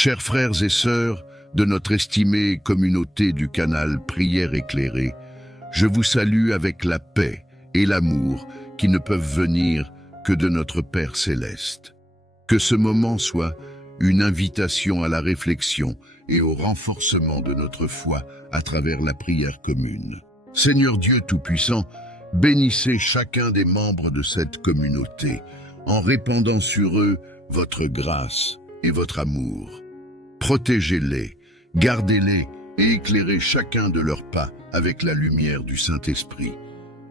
Chers frères et sœurs de notre estimée communauté du canal Prière éclairée, je vous salue avec la paix et l'amour qui ne peuvent venir que de notre Père céleste. Que ce moment soit une invitation à la réflexion et au renforcement de notre foi à travers la prière commune. Seigneur Dieu Tout-Puissant, bénissez chacun des membres de cette communauté en répandant sur eux votre grâce et votre amour. Protégez-les, gardez-les et éclairez chacun de leurs pas avec la lumière du Saint-Esprit.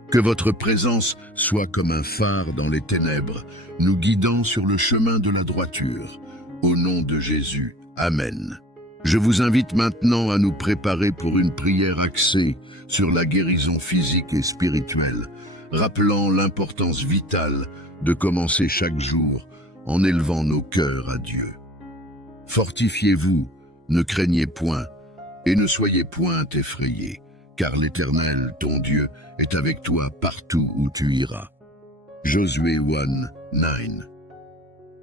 Que votre présence soit comme un phare dans les ténèbres, nous guidant sur le chemin de la droiture. Au nom de Jésus, Amen. Je vous invite maintenant à nous préparer pour une prière axée sur la guérison physique et spirituelle, rappelant l'importance vitale de commencer chaque jour en élevant nos cœurs à Dieu. Fortifiez-vous, ne craignez point, et ne soyez point effrayés, car l'Éternel, ton Dieu, est avec toi partout où tu iras. Josué 1:9.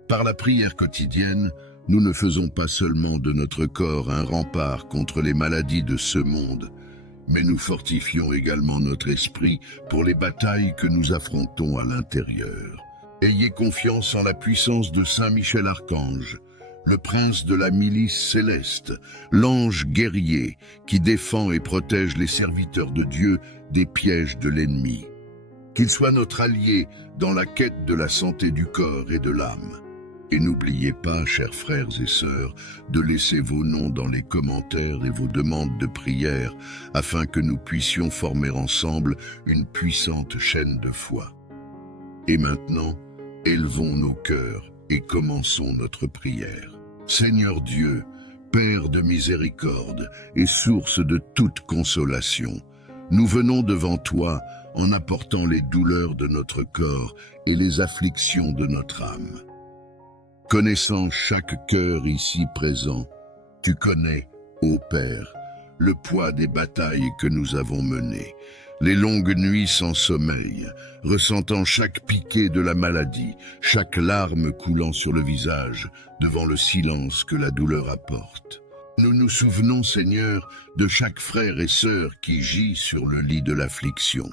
Par la prière quotidienne, nous ne faisons pas seulement de notre corps un rempart contre les maladies de ce monde, mais nous fortifions également notre esprit pour les batailles que nous affrontons à l'intérieur. Ayez confiance en la puissance de Saint Michel Archange, le prince de la milice céleste, l'ange guerrier qui défend et protège les serviteurs de Dieu des pièges de l'ennemi. Qu'il soit notre allié dans la quête de la santé du corps et de l'âme. Et n'oubliez pas, chers frères et sœurs, de laisser vos noms dans les commentaires et vos demandes de prière, afin que nous puissions former ensemble une puissante chaîne de foi. Et maintenant, élevons nos cœurs et commençons notre prière. Seigneur Dieu, Père de miséricorde et source de toute consolation, nous venons devant toi en apportant les douleurs de notre corps et les afflictions de notre âme. Connaissant chaque cœur ici présent, tu connais, ô Père, le poids des batailles que nous avons menées, les longues nuits sans sommeil, ressentant chaque piqué de la maladie, chaque larme coulant sur le visage, devant le silence que la douleur apporte. Nous nous souvenons, Seigneur, de chaque frère et sœur qui gît sur le lit de l'affliction.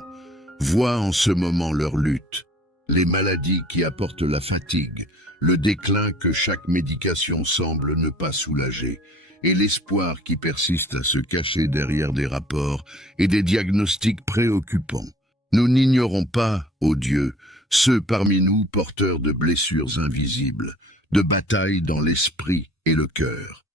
Vois en ce moment leur lutte, les maladies qui apportent la fatigue, le déclin que chaque médication semble ne pas soulager, et l'espoir qui persiste à se cacher derrière des rapports et des diagnostics préoccupants. Nous n'ignorons pas, ô Dieu, ceux parmi nous porteurs de blessures invisibles, de batailles dans l'esprit et le cœur.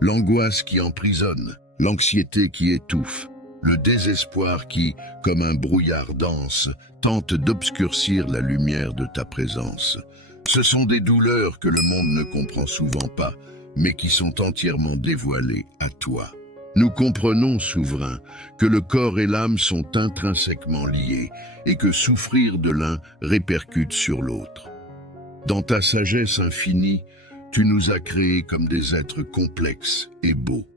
L'angoisse qui emprisonne, l'anxiété qui étouffe, le désespoir qui, comme un brouillard dense, tente d'obscurcir la lumière de ta présence. Ce sont des douleurs que le monde ne comprend souvent pas, mais qui sont entièrement dévoilées à toi. Nous comprenons, souverain, que le corps et l'âme sont intrinsèquement liés et que souffrir de l'un répercute sur l'autre. Dans ta sagesse infinie, tu nous as créés comme des êtres complexes et beaux.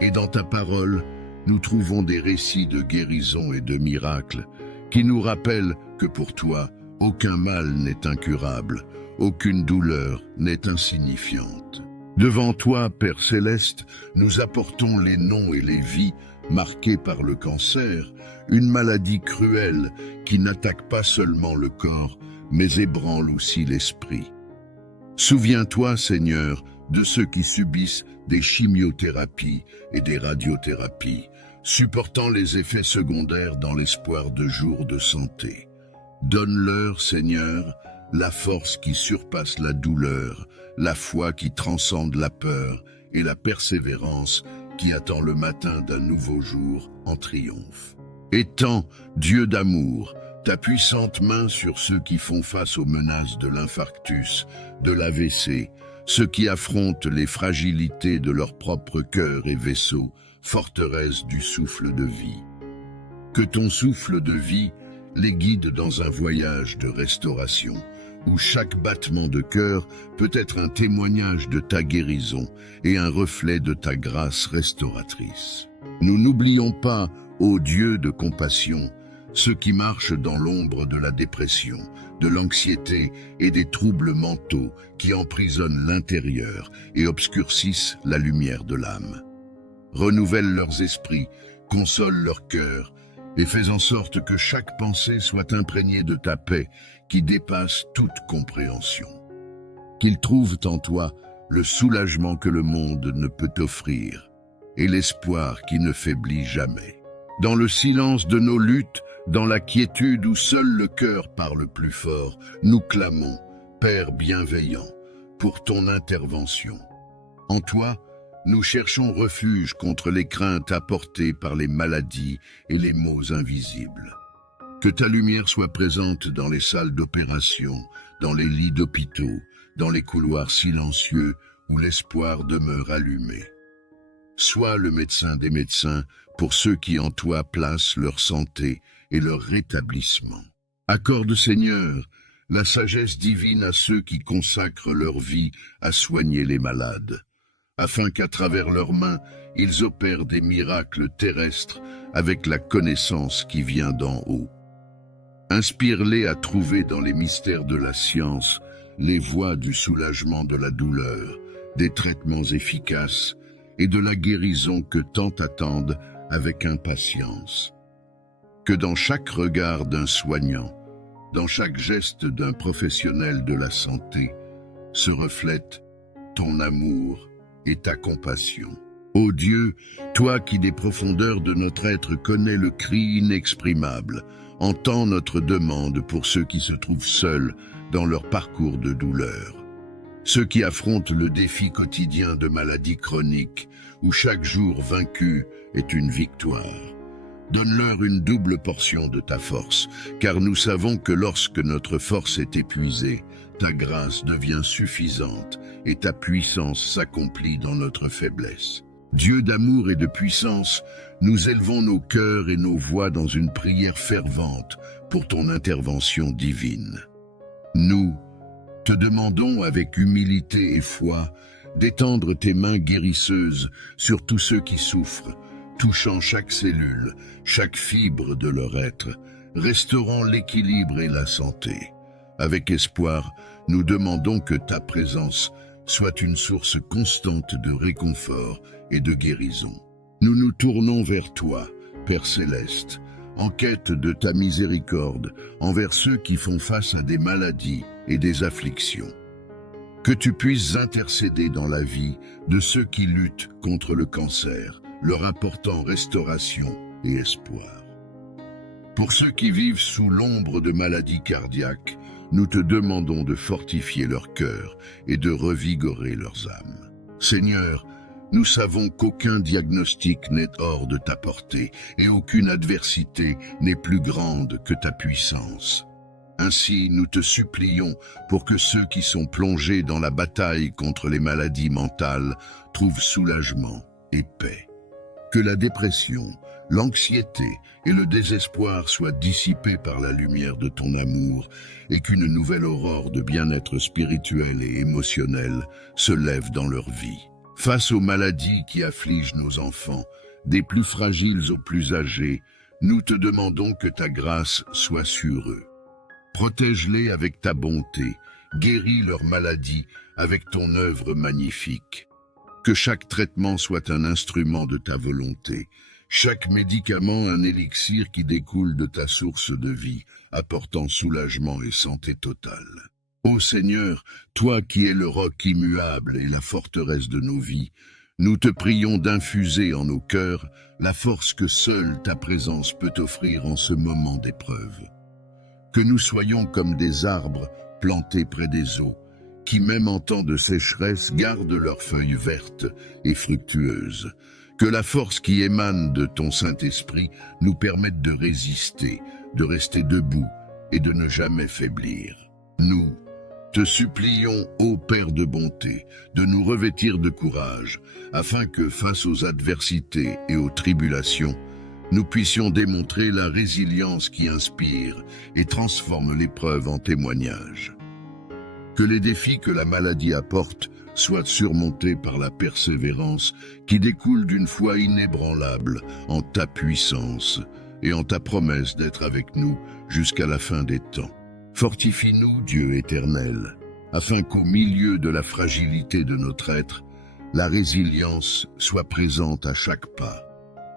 Et dans ta parole, nous trouvons des récits de guérison et de miracles qui nous rappellent que pour toi, aucun mal n'est incurable, aucune douleur n'est insignifiante. Devant toi, Père Céleste, nous apportons les noms et les vies marquées par le cancer, une maladie cruelle qui n'attaque pas seulement le corps, mais ébranle aussi l'esprit. Souviens-toi, Seigneur, de ceux qui subissent des chimiothérapies et des radiothérapies, supportant les effets secondaires dans l'espoir de jours de santé. Donne-leur, Seigneur, la force qui surpasse la douleur, la foi qui transcende la peur et la persévérance qui attend le matin d'un nouveau jour en triomphe. Étends, Dieu d'amour, ta puissante main sur ceux qui font face aux menaces de l'infarctus, de l'AVC, ceux qui affrontent les fragilités de leur propre cœur et vaisseau, forteresse du souffle de vie. Que ton souffle de vie les guide dans un voyage de restauration, où chaque battement de cœur peut être un témoignage de ta guérison et un reflet de ta grâce restauratrice. Nous n'oublions pas, ô Dieu de compassion, ceux qui marchent dans l'ombre de la dépression, de l'anxiété et des troubles mentaux qui emprisonnent l'intérieur et obscurcissent la lumière de l'âme. Renouvelle leurs esprits, console leur cœur et fais en sorte que chaque pensée soit imprégnée de ta paix qui dépasse toute compréhension. Qu'ils trouvent en toi le soulagement que le monde ne peut offrir et l'espoir qui ne faiblit jamais. Dans le silence de nos luttes, dans la quiétude où seul le cœur parle plus fort, nous clamons, Père bienveillant, pour ton intervention. En toi, nous cherchons refuge contre les craintes apportées par les maladies et les maux invisibles. Que ta lumière soit présente dans les salles d'opération, dans les lits d'hôpitaux, dans les couloirs silencieux où l'espoir demeure allumé. Sois le médecin des médecins pour ceux qui en toi placent leur santé et leur rétablissement. Accorde, Seigneur, la sagesse divine à ceux qui consacrent leur vie à soigner les malades, afin qu'à travers leurs mains, ils opèrent des miracles terrestres avec la connaissance qui vient d'en haut. Inspire-les à trouver dans les mystères de la science les voies du soulagement de la douleur, des traitements efficaces et de la guérison que tant attendent avec impatience. Que dans chaque regard d'un soignant, dans chaque geste d'un professionnel de la santé, se reflète ton amour et ta compassion. Ô Dieu, toi qui des profondeurs de notre être connais le cri inexprimable, entends notre demande pour ceux qui se trouvent seuls dans leur parcours de douleur. Ceux qui affrontent le défi quotidien de maladies chroniques, où chaque jour vaincu est une victoire. Donne-leur une double portion de ta force, car nous savons que lorsque notre force est épuisée, ta grâce devient suffisante et ta puissance s'accomplit dans notre faiblesse. Dieu d'amour et de puissance, nous élevons nos cœurs et nos voix dans une prière fervente pour ton intervention divine. Nous te demandons avec humilité et foi d'étendre tes mains guérisseuses sur tous ceux qui souffrent, touchant chaque cellule, chaque fibre de leur être, restaurant l'équilibre et la santé. Avec espoir, nous demandons que ta présence soit une source constante de réconfort et de guérison. Nous nous tournons vers toi, Père Céleste, en quête de ta miséricorde envers ceux qui font face à des maladies et des afflictions. Que tu puisses intercéder dans la vie de ceux qui luttent contre le cancer, leur apportant restauration et espoir. Pour ceux qui vivent sous l'ombre de maladies cardiaques, nous te demandons de fortifier leur cœur et de revigorer leurs âmes. Seigneur, nous savons qu'aucun diagnostic n'est hors de ta portée et aucune adversité n'est plus grande que ta puissance. Ainsi, nous te supplions pour que ceux qui sont plongés dans la bataille contre les maladies mentales trouvent soulagement et paix. Que la dépression, l'anxiété et le désespoir soient dissipés par la lumière de ton amour et qu'une nouvelle aurore de bien-être spirituel et émotionnel se lève dans leur vie. Face aux maladies qui affligent nos enfants, des plus fragiles aux plus âgés, nous te demandons que ta grâce soit sur eux. Protège-les avec ta bonté, guéris leurs maladies avec ton œuvre magnifique. Que chaque traitement soit un instrument de ta volonté, chaque médicament un élixir qui découle de ta source de vie, apportant soulagement et santé totale. Ô Seigneur, toi qui es le roc immuable et la forteresse de nos vies, nous te prions d'infuser en nos cœurs la force que seule ta présence peut offrir en ce moment d'épreuve. Que nous soyons comme des arbres plantés près des eaux, qui même en temps de sécheresse gardent leurs feuilles vertes et fructueuses. Que la force qui émane de ton Saint-Esprit nous permette de résister, de rester debout et de ne jamais faiblir. Nous te supplions, ô Père de bonté, de nous revêtir de courage, afin que, face aux adversités et aux tribulations, nous puissions démontrer la résilience qui inspire et transforme l'épreuve en témoignage. Que les défis que la maladie apporte soient surmontés par la persévérance qui découle d'une foi inébranlable en ta puissance et en ta promesse d'être avec nous jusqu'à la fin des temps. Fortifie-nous, Dieu éternel, afin qu'au milieu de la fragilité de notre être, la résilience soit présente à chaque pas.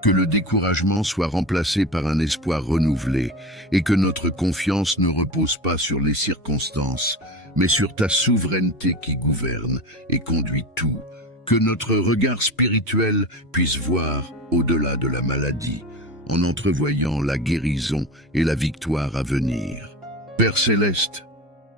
Que le découragement soit remplacé par un espoir renouvelé et que notre confiance ne repose pas sur les circonstances, mais sur ta souveraineté qui gouverne et conduit tout. Que notre regard spirituel puisse voir au-delà de la maladie, en entrevoyant la guérison et la victoire à venir. Père céleste,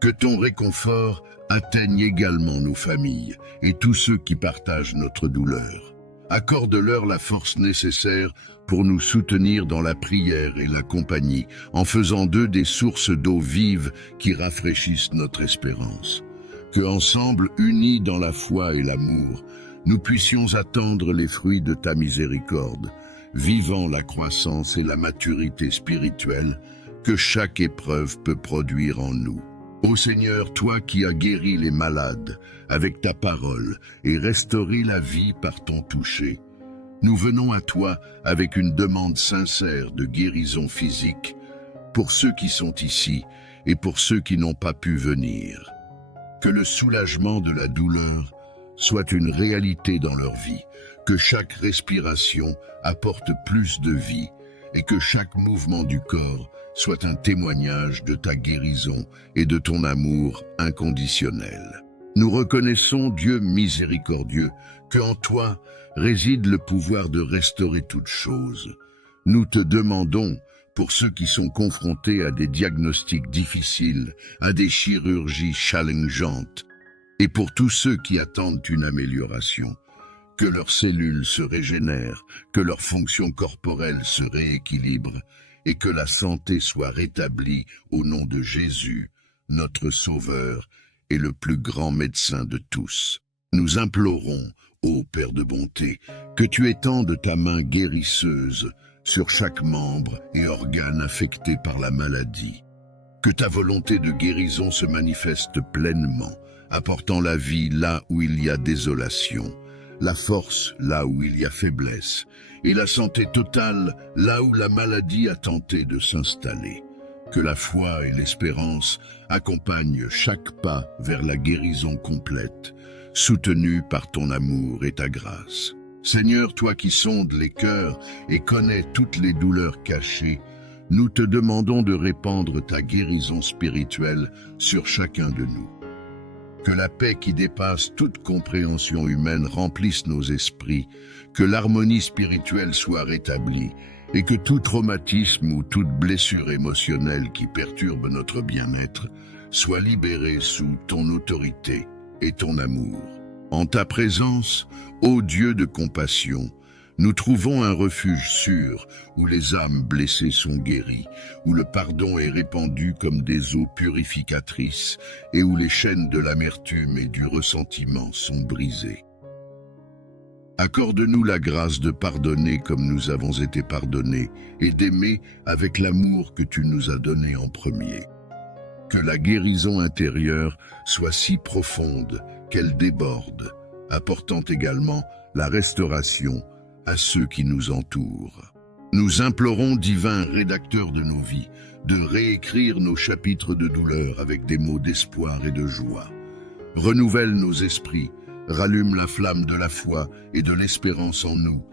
que ton réconfort atteigne également nos familles et tous ceux qui partagent notre douleur. Accorde-leur la force nécessaire pour nous soutenir dans la prière et la compagnie, en faisant d'eux des sources d'eau vive qui rafraîchissent notre espérance. Que ensemble, unis dans la foi et l'amour, nous puissions attendre les fruits de ta miséricorde, vivant la croissance et la maturité spirituelle que chaque épreuve peut produire en nous. Ô Seigneur, toi qui as guéri les malades avec ta parole et restauré la vie par ton toucher, nous venons à toi avec une demande sincère de guérison physique pour ceux qui sont ici et pour ceux qui n'ont pas pu venir. Que le soulagement de la douleur soit une réalité dans leur vie, que chaque respiration apporte plus de vie et que chaque mouvement du corps soit un témoignage de ta guérison et de ton amour inconditionnel. Nous reconnaissons, Dieu miséricordieux, que en toi réside le pouvoir de restaurer toutes choses. Nous te demandons, pour ceux qui sont confrontés à des diagnostics difficiles, à des chirurgies challengeantes, et pour tous ceux qui attendent une amélioration, que leurs cellules se régénèrent, que leurs fonctions corporelles se rééquilibrent, et que la santé soit rétablie au nom de Jésus, notre Sauveur et le plus grand médecin de tous. Nous implorons, ô Père de bonté, que tu étendes ta main guérisseuse sur chaque membre et organe affecté par la maladie. Que ta volonté de guérison se manifeste pleinement, apportant la vie là où il y a désolation, la force là où il y a faiblesse, et la santé totale là où la maladie a tenté de s'installer. Que la foi et l'espérance accompagnent chaque pas vers la guérison complète, soutenue par ton amour et ta grâce. Seigneur, toi qui sondes les cœurs et connais toutes les douleurs cachées, nous te demandons de répandre ta guérison spirituelle sur chacun de nous. Que la paix qui dépasse toute compréhension humaine remplisse nos esprits, que l'harmonie spirituelle soit rétablie et que tout traumatisme ou toute blessure émotionnelle qui perturbe notre bien-être soit libéré sous ton autorité et ton amour. En ta présence, ô Dieu de compassion, nous trouvons un refuge sûr où les âmes blessées sont guéries, où le pardon est répandu comme des eaux purificatrices et où les chaînes de l'amertume et du ressentiment sont brisées. Accorde-nous la grâce de pardonner comme nous avons été pardonnés et d'aimer avec l'amour que tu nous as donné en premier. Que la guérison intérieure soit si profonde qu'elle déborde, apportant également la restauration à ceux qui nous entourent. Nous implorons, divin rédacteur de nos vies, de réécrire nos chapitres de douleur avec des mots d'espoir et de joie. Renouvelle nos esprits, rallume la flamme de la foi et de l'espérance en nous,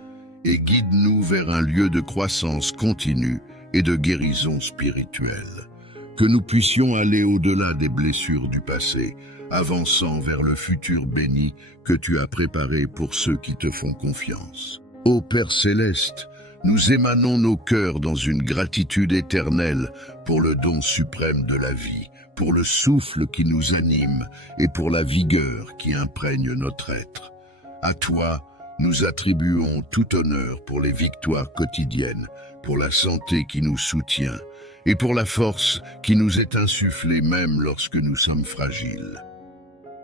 et guide-nous vers un lieu de croissance continue et de guérison spirituelle. Que nous puissions aller au-delà des blessures du passé, avançant vers le futur béni que tu as préparé pour ceux qui te font confiance. Ô Père céleste, nous émanons nos cœurs dans une gratitude éternelle pour le don suprême de la vie, pour le souffle qui nous anime et pour la vigueur qui imprègne notre être. À toi, nous attribuons tout honneur pour les victoires quotidiennes, pour la santé qui nous soutient et pour la force qui nous est insufflée même lorsque nous sommes fragiles.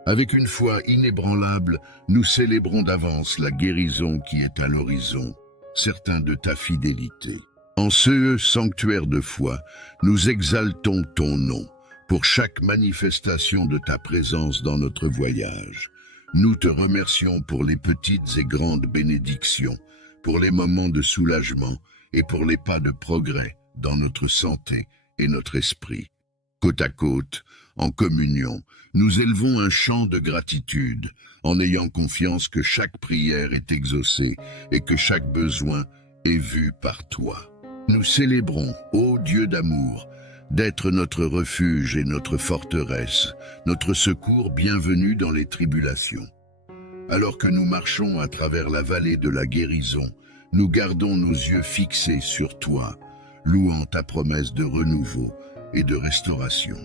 Avec une foi inébranlable, nous célébrons d'avance la guérison qui est à l'horizon, certains de ta fidélité. En ce sanctuaire de foi, nous exaltons ton nom pour chaque manifestation de ta présence dans notre voyage. Nous te remercions pour les petites et grandes bénédictions, pour les moments de soulagement et pour les pas de progrès dans notre santé et notre esprit. côte à côte, en communion, nous élevons un chant de gratitude, en ayant confiance que chaque prière est exaucée et que chaque besoin est vu par toi. Nous célébrons, ô Dieu d'amour, d'être notre refuge et notre forteresse, notre secours bienvenu dans les tribulations. Alors que nous marchons à travers la vallée de la guérison, nous gardons nos yeux fixés sur toi, louant ta promesse de renouveau et de restauration.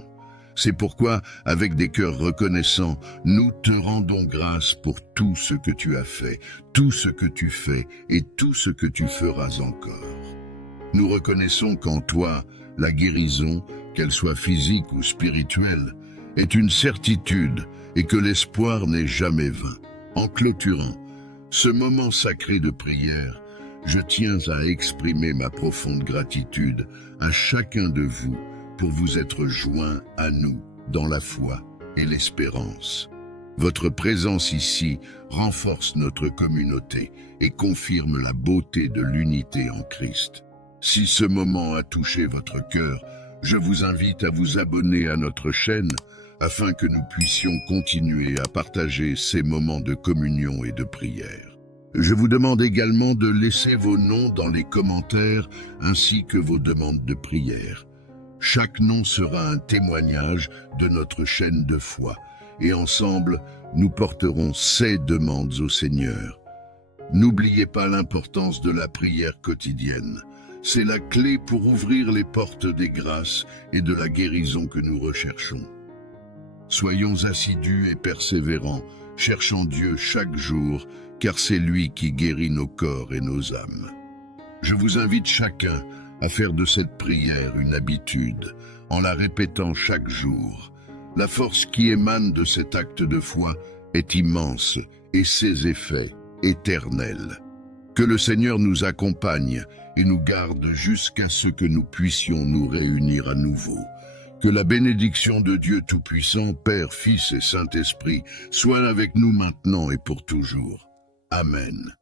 C'est pourquoi, avec des cœurs reconnaissants, nous te rendons grâce pour tout ce que tu as fait, tout ce que tu fais et tout ce que tu feras encore. Nous reconnaissons qu'en toi, la guérison, qu'elle soit physique ou spirituelle, est une certitude et que l'espoir n'est jamais vain. En clôturant ce moment sacré de prière, je tiens à exprimer ma profonde gratitude à chacun de vous pour vous être joints à nous dans la foi et l'espérance. Votre présence ici renforce notre communauté et confirme la beauté de l'unité en Christ. Si ce moment a touché votre cœur, je vous invite à vous abonner à notre chaîne afin que nous puissions continuer à partager ces moments de communion et de prière. Je vous demande également de laisser vos noms dans les commentaires ainsi que vos demandes de prière. Chaque nom sera un témoignage de notre chaîne de foi et ensemble, nous porterons ces demandes au Seigneur. N'oubliez pas l'importance de la prière quotidienne. C'est la clé pour ouvrir les portes des grâces et de la guérison que nous recherchons. Soyons assidus et persévérants, cherchant Dieu chaque jour, car c'est lui qui guérit nos corps et nos âmes. Je vous invite chacun à faire de cette prière une habitude, en la répétant chaque jour. La force qui émane de cet acte de foi est immense et ses effets éternels. Que le Seigneur nous accompagne et nous garde jusqu'à ce que nous puissions nous réunir à nouveau. Que la bénédiction de Dieu Tout-Puissant, Père, Fils et Saint-Esprit soit avec nous maintenant et pour toujours. Amen.